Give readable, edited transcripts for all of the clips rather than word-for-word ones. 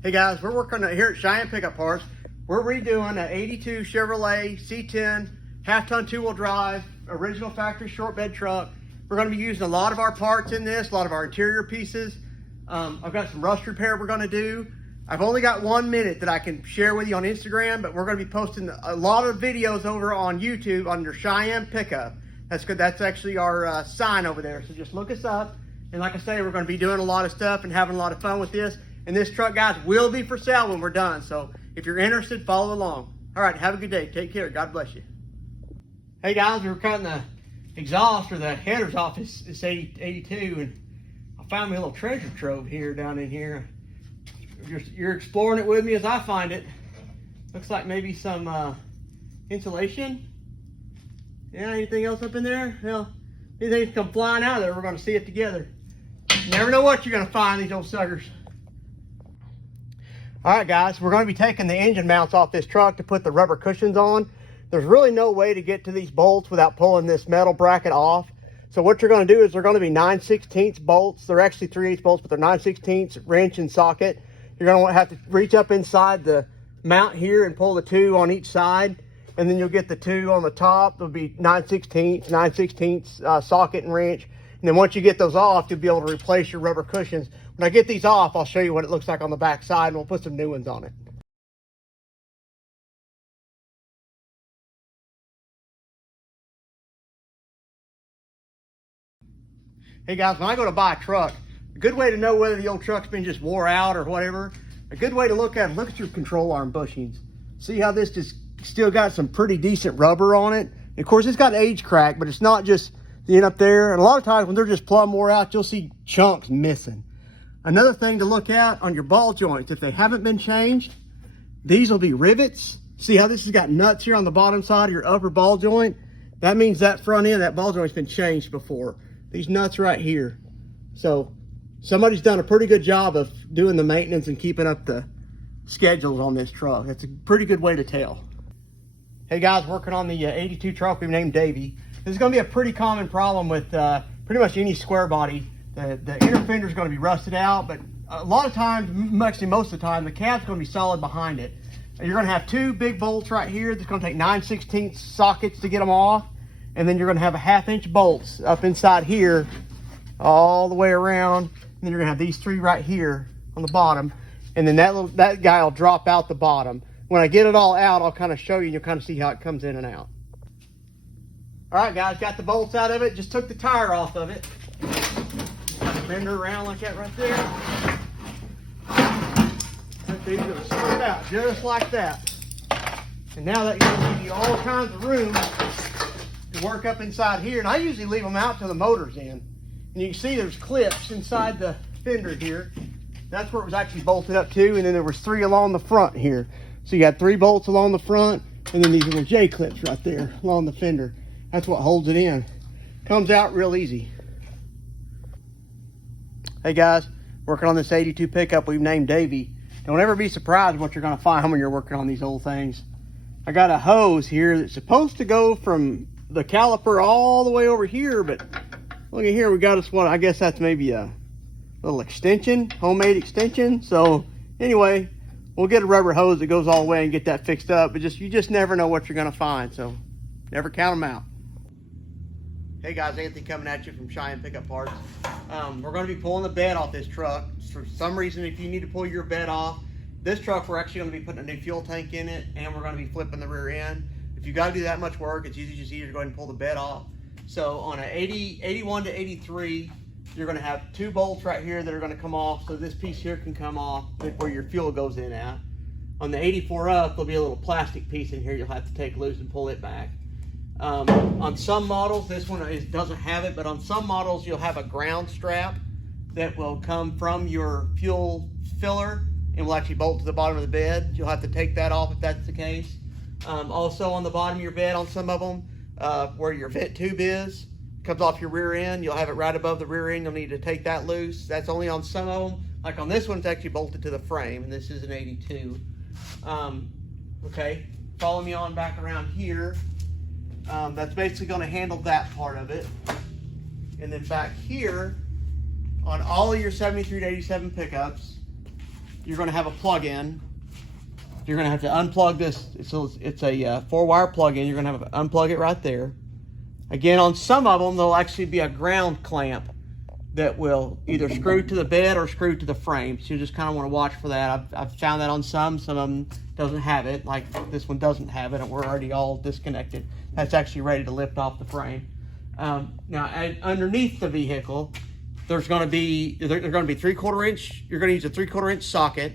Hey guys, we're working here at Cheyenne Pickup Parts. We're redoing an 82 Chevrolet C10 half-ton two-wheel drive, original factory short bed truck. We're going to be using a lot of our parts in this, a lot of our interior pieces. I've got some rust repair we're going to do. I've only got 1 minute that I can share with you on Instagram, but we're going to be posting a lot of videos over on YouTube under Cheyenne Pickup. That's good. That's actually our sign over there. So just look us up. And like I say, we're going to be doing a lot of stuff and having a lot of fun with this. And this truck, guys, will be for sale when we're done. So if you're interested, follow along. All right, have a good day. Take care. God bless you. Hey, guys, we were cutting the exhaust or the headers off this 82, and I found me a little treasure trove here down in here. You're exploring it with me as I find it. Looks like maybe some insulation. Yeah, anything else up in there? Well, anything's come flying out of there. We're going to see it together. You never know what you're going to find, these old suckers. All right, guys, we're going to be taking the engine mounts off this truck to put the rubber cushions on. There's really no way to get to these bolts without pulling this metal bracket off. So what you're going to do is they're going to be 9/16 bolts. They're actually 3/8 bolts, but they're 9/16 wrench and socket. You're going to have to reach up inside the mount here and pull the two on each side. And then you'll get the two on the top. There'll be 9/16 socket and wrench. And then once you get those off, you'll be able to replace your rubber cushions. When I get these off, I'll show you what it looks like on the back side, and we'll put some new ones on it. Hey guys, when I go to buy a truck, a good way to know whether the old truck's been just wore out or whatever, a good way to look at your control arm bushings. See how this just still got some pretty decent rubber on it? And of course, it's got age crack, but it's not just the end up there. And a lot of times when they're just plumb wore out, you'll see chunks missing. Another thing to look at on your ball joints, if they haven't been changed, these will be rivets. See how this has got nuts here on the bottom side of your upper ball joint? That means that front end, that ball joint's been changed before. These nuts right here. So somebody's done a pretty good job of doing the maintenance and keeping up the schedules on this truck. That's a pretty good way to tell. Hey guys, working on the 82 truck we've named Davey. This is going to be a pretty common problem with pretty much any square body. The inner fender is going to be rusted out, but a lot of times, actually most of the time, the cab's going to be solid behind it. You're going to have two big bolts right here. That's going to take 9/16 sockets to get them off. And then you're going to have a 1/2 inch bolts up inside here all the way around. And then you're going to have these three right here on the bottom. And then that guy will drop out the bottom. When I get it all out, I'll kind of show you, and you'll kind of see how it comes in and out. All right, guys, got the bolts out of it. Just took the tire off of it. Fender around like that right there. That's easy to slip out, just like that. And now that will give you all kinds of room to work up inside here. And I usually leave them out till the motor's in. And you can see there's clips inside the fender here. That's where it was actually bolted up to. And then there was 3 along the front here. So you got 3 bolts along the front, and then these little J clips right there along the fender. That's what holds it in. Comes out real easy. Hey guys, working on this 82 pickup we've named Davey. Don't ever be surprised what you're going to find when you're working on these old things. I got a hose here that's supposed to go from the caliper all the way over here, but look at here, we got us what I guess that's maybe a little extension, homemade extension. So anyway, we'll get a rubber hose that goes all the way and get that fixed up. But you just never know what you're going to find, so never count them out. Hey guys, Anthony coming at you from Cheyenne Pickup Parts. We're going to be pulling the bed off this truck. For some reason, if you need to pull your bed off, this truck, we're actually going to be putting a new fuel tank in it, and we're going to be flipping the rear end. If you got to do that much work, it's just easier to go ahead and pull the bed off. So on a 81 to 83, you're going to have 2 bolts right here that are going to come off, so this piece here can come off where your fuel goes in at. On the 84 up, there'll be a little plastic piece in here you'll have to take loose and pull it back. On some models, this one doesn't have it, but on some models you'll have a ground strap that will come from your fuel filler and will actually bolt to the bottom of the bed. You'll have to take that off if that's the case. Also on the bottom of your bed on some of them, where your vent tube is, comes off your rear end, you'll have it right above the rear end. You'll need to take that loose. That's only on some of them. Like on this one, it's actually bolted to the frame, and this is an 82. Okay, follow me on back around here. That's basically going to handle that part of it. And then back here, on all of your 73 to 87 pickups, you're going to have a plug-in. You're going to have to unplug this. So it's a 4-wire plug-in. You're going to have to unplug it right there. Again, on some of them, there'll actually be a ground clamp that will either screw to the bed or screw to the frame. So you just kind of want to watch for that. I've found that on some of them doesn't have it. Like this one doesn't have it, and we're already all disconnected. That's actually ready to lift off the frame. Now, underneath the vehicle, there's going to be 3/4 inch. You're going to use a 3/4 inch socket,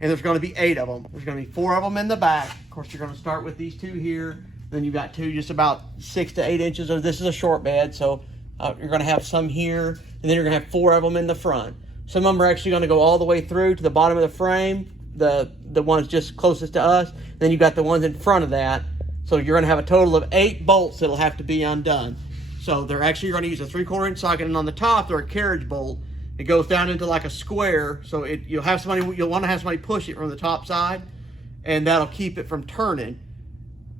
and there's going to be 8 of them. There's going to be 4 of them in the back. Of course, you're going to start with these 2 here. Then you've got 2 just about 6 to 8 inches. This is a short bed, so you're going to have some here, and then you're going to have 4 of them in the front. Some of them are actually going to go all the way through to the bottom of the frame, the ones just closest to us. Then you've got the ones in front of that. So you're going to have a total of 8 bolts that'll have to be undone. So they're actually going to use a 3/4 inch socket, and on the top they're a carriage bolt. It goes down into like a square, so you'll want to have somebody push it from the top side, and that'll keep it from turning.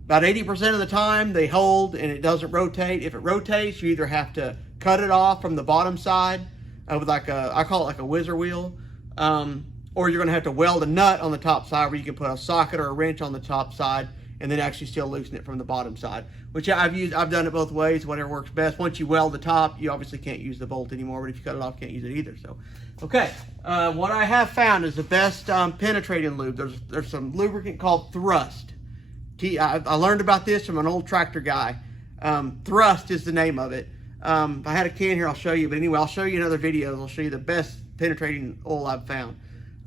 About 80% of the time they hold and it doesn't rotate. If it rotates, you either have to cut it off from the bottom side with I call it like a whizzer wheel, or you're going to have to weld a nut on the top side where you can put a socket or a wrench on the top side and then actually still loosen it from the bottom side, which I've done it both ways, whatever works best. Once you weld the top, you obviously can't use the bolt anymore, but if you cut it off, you can't use it either. So, okay, what I have found is the best penetrating lube. There's some lubricant called Thrust. I learned about this from an old tractor guy. Thrust is the name of it. If I had a can here, I'll show you, but anyway, I'll show you in other videos. I'll show you the best penetrating oil I've found.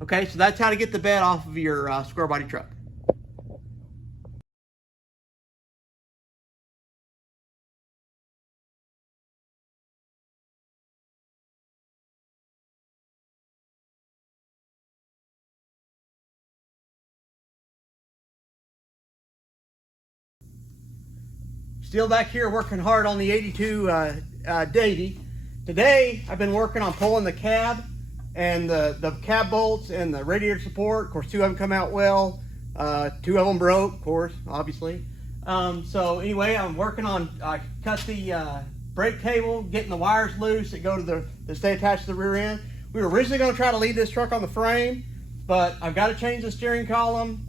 Okay, so that's how to get the bed off of your Squarebody truck. Still back here working hard on the 82 Davey. Today I've been working on pulling the cab and the cab bolts and the radiator support. Of course, 2 of them come out well. 2 of them broke, of course, obviously. So anyway, I'm working on, I cut the brake cable, getting the wires loose that go to that stay attached to the rear end. We were originally going to try to leave this truck on the frame, but I've got to change the steering column.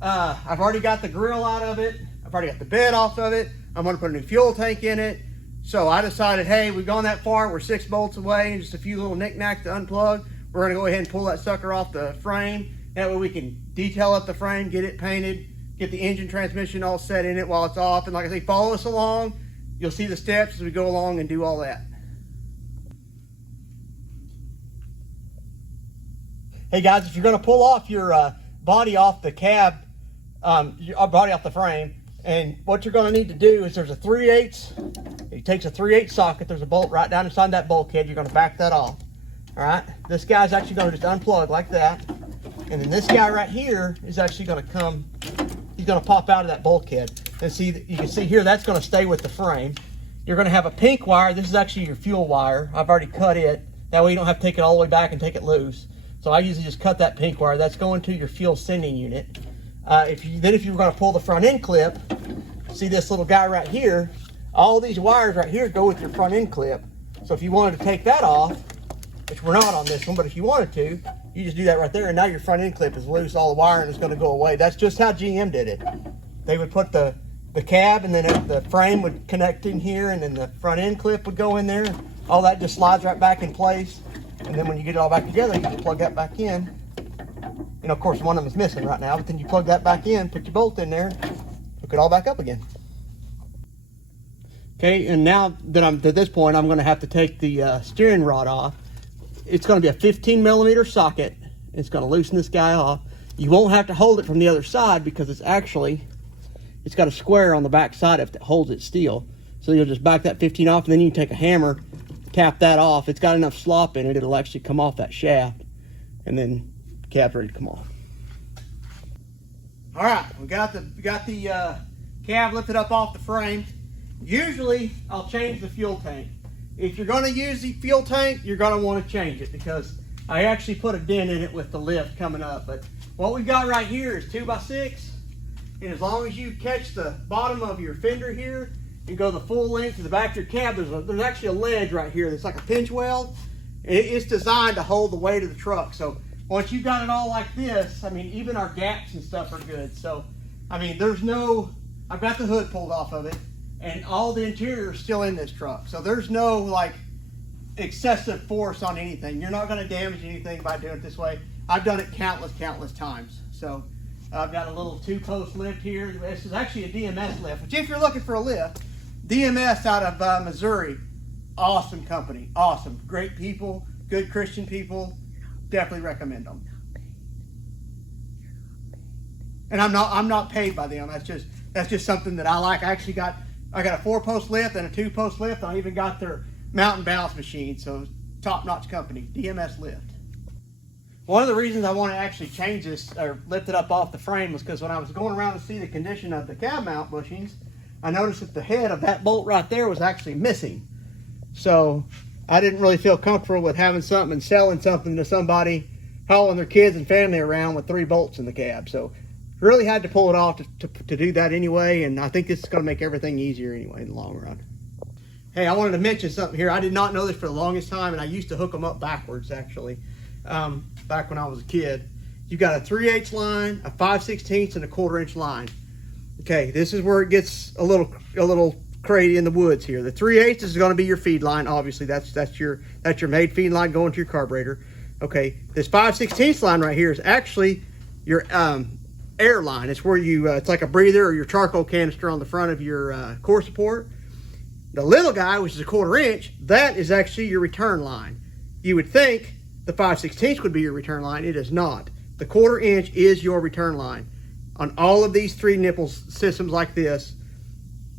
I've already got the grill out of it. I've already got the bed off of it. I'm going to put a new fuel tank in it. So I decided, hey, we've gone that far. We're 6 bolts away and just a few little knickknacks to unplug. We're going to go ahead and pull that sucker off the frame. That way we can detail up the frame, get it painted, get the engine transmission all set in it while it's off. And like I say, follow us along. You'll see the steps as we go along and do all that. Hey guys, if you're going to pull off your body off the cab, body off the frame, and what you're going to need to do is there's a 3/8. It takes a 3/8 socket. There's a bolt right down inside that bulkhead. You're going to back that off. All right. This guy's actually going to just unplug like that, and then this guy right here is actually going to come. He's going to pop out of that bulkhead, and see, you can see here that's going to stay with the frame. You're going to have a pink wire. This is actually your fuel wire. I've already cut it. That way you don't have to take it all the way back and take it loose. So I usually just cut that pink wire. That's going to your fuel sending unit. If you were going to pull the front end clip, see this little guy right here, all these wires right here go with your front end clip. So if you wanted to take that off, which we're not on this one, but if you wanted to, you just do that right there, and now your front end clip is loose, all the wiring is going to go away. That's just how GM did it. They would put the cab, and then the frame would connect in here, and then the front end clip would go in there. All that just slides right back in place, and then when you get it all back together, you just plug that back in. You know, of course, one of them is missing right now, but then you plug that back in, put your bolt in there, hook it all back up again. Okay, and now that I'm at this point, I'm going to have to take the steering rod off. It's going to be a 15mm socket. It's going to loosen this guy off. You won't have to hold it from the other side because it's got a square on the back side if it holds it steel. So you'll just back that 15 off, and then you can take a hammer, tap that off. It's got enough slop in it, it'll actually come off that shaft, and then the cab's ready to come off. All right, we got the cab lifted up off the frame. Usually, I'll change the fuel tank. If you're going to use the fuel tank, you're going to want to change it because I actually put a dent in it with the lift coming up. But what we've got right here is 2x6, and as long as you catch the bottom of your fender here and go the full length to the back of your cab, there's actually a ledge right here that's like a pinch weld. It's designed to hold the weight of the truck. So once you've got it all like this, I mean, even our gaps and stuff are good. So, I mean, there's no, I've got the hood pulled off of it, and all the interior is still in this truck. So there's no like excessive force on anything. You're not going to damage anything by doing it this way. I've done it countless times. So I've got a little 2-post lift here. This is actually a DMS lift, which if you're looking for a lift, DMS out of Missouri, awesome company, awesome, great people, good Christian people, definitely recommend them. And I'm not paid by them. That's just something that I like. I got a 4-post lift and a 2-post lift. I even got their mountain balance machine, so top-notch company, DMS lift. One of the reasons I want to actually change this or lift it up off the frame was because when I was going around to see the condition of the cab mount bushings, I noticed that the head of that bolt right there was actually missing. So I didn't really feel comfortable with having something and selling something to somebody hauling their kids and family around with 3 bolts in the cab. So really had to pull it off to do that anyway, and I think this is going to make everything easier anyway in the long run. Hey, I wanted to mention something here. I did not know this for the longest time, and I used to hook them up backwards actually. Back when I was a kid. You've got a 3/8 line, a 5/16, and a 1/4 inch line. Okay, this is where it gets a little crazy in the woods here. The 3/8 is going to be your feed line. Obviously, that's your made feed line going to your carburetor. Okay, this 5/16 line right here is actually your air line. It's where you it's like a breather or your charcoal canister on the front of your core support. The little guy, which is a 1/4 inch, that is actually your return line. You would think the 5/16 would be your return line. It is not. The 1/4 inch is your return line. On all of these 3 nipple systems like this,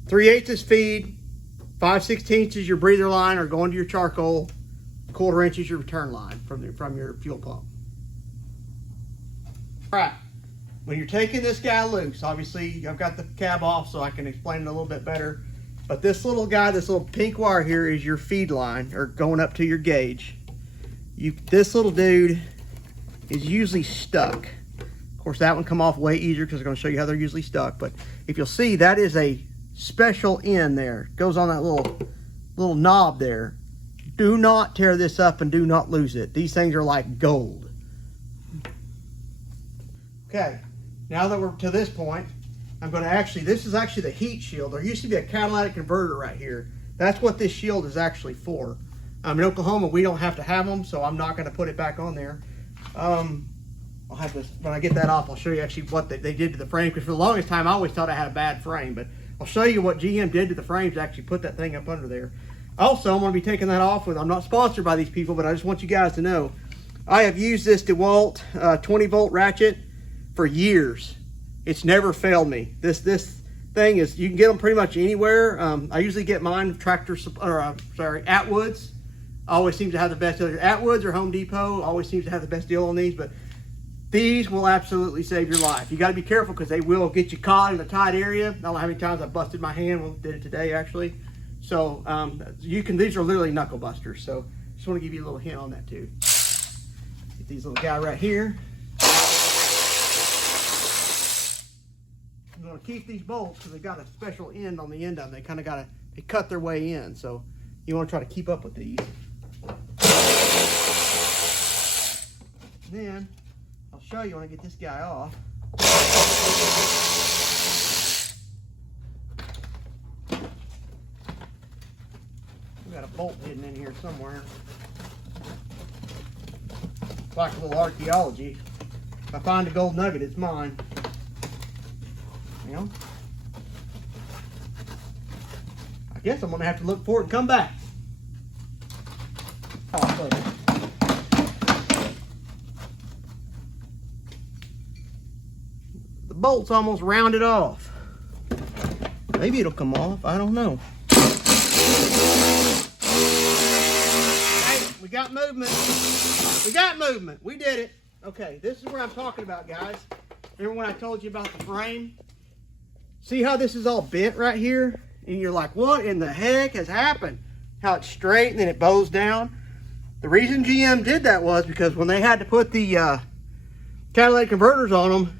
3/8 is feed, 5/16 is your breather line or going to your charcoal, 1/4 inch is your return line from your fuel pump. All right, when you're taking this guy loose, obviously I've got the cab off so I can explain it a little bit better, but this little guy, this little pink wire here is your feed line or going up to your gauge. This little dude is usually stuck. Of course, that one come off way easier because I'm going to show you how they're usually stuck. But if you'll see, that is a special end there. It goes on that little knob there. Do not tear this up and do not lose it. These things are like gold. Okay, now that we're to this point, I'm going to this is actually the heat shield. There used to be a catalytic converter right here. That's what this shield is actually for. In Oklahoma, we don't have to have them, so I'm not going to put it back on there. I'll have this, when I get that off, I'll show you actually what they did to the frame, because for the longest time, I always thought I had a bad frame, but I'll show you what GM did to the frames to actually put that thing up under there. Also, I'm going to be taking that off I'm not sponsored by these people, but I just want you guys to know, I have used this DeWalt 20-volt ratchet for years. It's never failed me. This thing is, you can get them pretty much anywhere. I usually get mine Atwoods. Always seems to have the best deal. Atwoods or Home Depot always seems to have the best deal on these, but these will absolutely save your life. You got to be careful because they will get you caught in a tight area. I don't know how many times I busted my hand. We did it today actually. So these are literally knuckle busters. So just want to give you a little hint on that too. Get these little guy right here. I'm going to keep these bolts because they've got a special end on the end of them. They kind of they cut their way in. So you want to try to keep up with these. Then I'll show you when I get this guy off. We got a bolt hidden in here somewhere. It's like a little archaeology. If I find a gold nugget, it's mine. You know? I guess I'm gonna have to look for it and come back. Oh, the bolt's almost rounded off. Maybe it'll come off, I don't know. Hey, we got movement. We got movement. We did it. Okay, this is where I'm talking about, guys. Remember when I told you about the frame? See how this is all bent right here? And you're like, what in the heck has happened? How it's straight and then it bows down. The reason GM did that was because when they had to put the catalytic converters on them,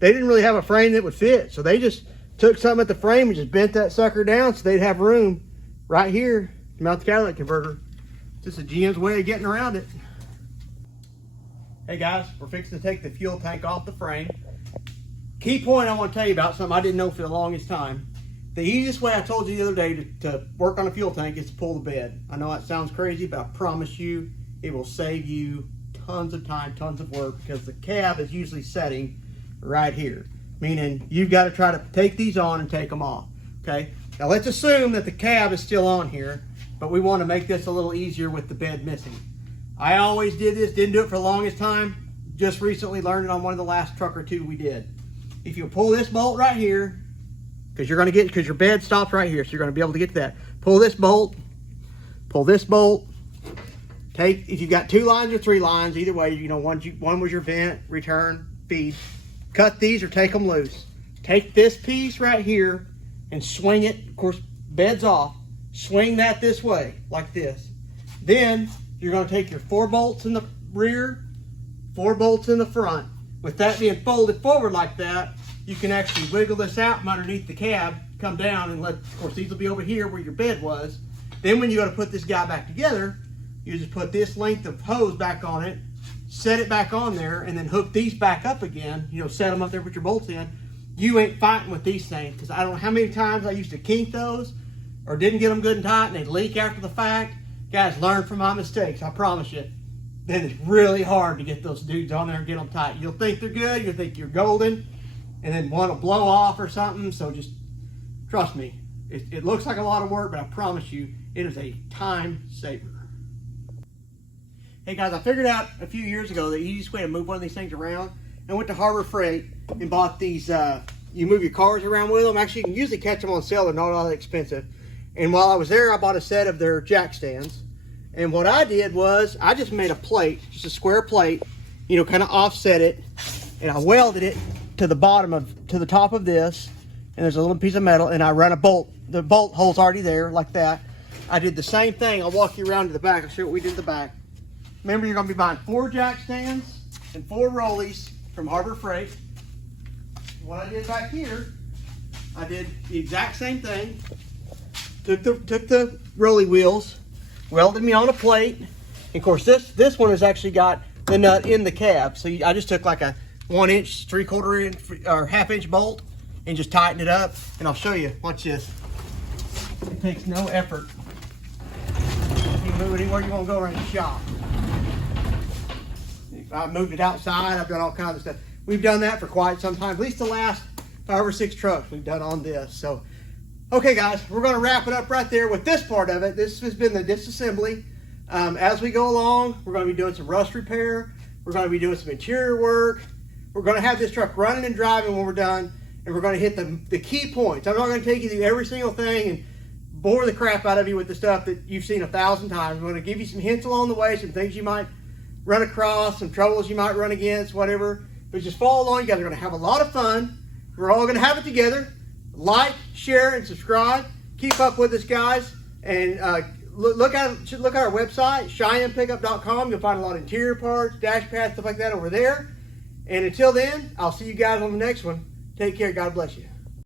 they didn't really have a frame that would fit. So they just took something at the frame and just bent that sucker down so they'd have room right here to mount the catalytic converter. Just a GM's way of getting around it. Hey guys, we're fixing to take the fuel tank off the frame. Key point I want to tell you about, something I didn't know for the longest time. The easiest way I told you the other day to work on a fuel tank is to pull the bed. I know that sounds crazy, but I promise you it will save you tons of time, tons of work, because the cab is usually setting right here. Meaning you've got to try to take these on and take them off, okay? Now let's assume that the cab is still on here, but we want to make this a little easier with the bed missing. I always did this, didn't do it for the longest time. Just recently learned it on one of the last truck or two we did. If you pull this bolt right here, because your bed stops right here, so you're going to be able to get to that. Pull this bolt, take, if you've got 2 lines or 3 lines, either way, you know, one was your vent, return, feed. Cut these or take them loose. Take this piece right here and swing it, of course, bed's off. Swing that this way, like this. Then you're going to take your 4 bolts in the rear, 4 bolts in the front. With that being folded forward like that, you can actually wiggle this out from underneath the cab, come down and of course these will be over here where your bed was. Then when you go to put this guy back together, you just put this length of hose back on it, set it back on there, and then hook these back up again, you know, set them up there with your bolts in. You ain't fighting with these things, because I don't know how many times I used to kink those or didn't get them good and tight and they'd leak after the fact. Guys, learn from my mistakes, I promise you. Then it's really hard to get those dudes on there and get them tight. You'll think they're good, you'll think you're golden, and then one will blow off or something. So just trust me, it looks like a lot of work, but I promise you it is a time saver. Hey guys, I figured out a few years ago the easiest way to move one of these things around. I went to Harbor Freight and bought these, you move your cars around with them. Actually, you can usually catch them on sale, they're not all that expensive. And while I was there, I bought a set of their jack stands. And what I did was, I just made a plate, just a square plate, you know, kind of offset it, and I welded it to the top of this, and there's a little piece of metal, and I run a bolt. The bolt hole's already there, like that. I did the same thing. I'll walk you around to the back. I'll show you what we did at the back. Remember, you're gonna be buying 4 jack stands and 4 rollies from Harbor Freight. What I did back here, I did the exact same thing. Took the rolly wheels, welded me on a plate. And of course, this one has actually got the nut in the cab. So I just took like a 1 inch, 3/4 inch, or 1/2 inch bolt and just tightened it up. And I'll show you. Watch this. It takes no effort. You can move it anywhere you want to go around the shop. I moved it outside. I've done all kinds of stuff. We've done that for quite some time. At least the last 5 or 6 trucks we've done on this. So, okay guys, we're going to wrap it up right there with this part of it. This has been the disassembly. As we go along, we're going to be doing some rust repair. We're going to be doing some interior work. We're going to have this truck running and driving when we're done. And we're going to hit the key points. I'm not going to take you through every single thing and bore the crap out of you with the stuff that you've seen 1,000 times. We're going to give you some hints along the way, some things you might run across, some troubles you might run against, whatever. But just follow along. You guys are going to have a lot of fun. We're all going to have it together. Like, share, and subscribe. Keep up with us, guys. And look at our website, CheyennePickup.com. You'll find a lot of interior parts, dash pads, stuff like that over there. And until then, I'll see you guys on the next one. Take care. God bless you.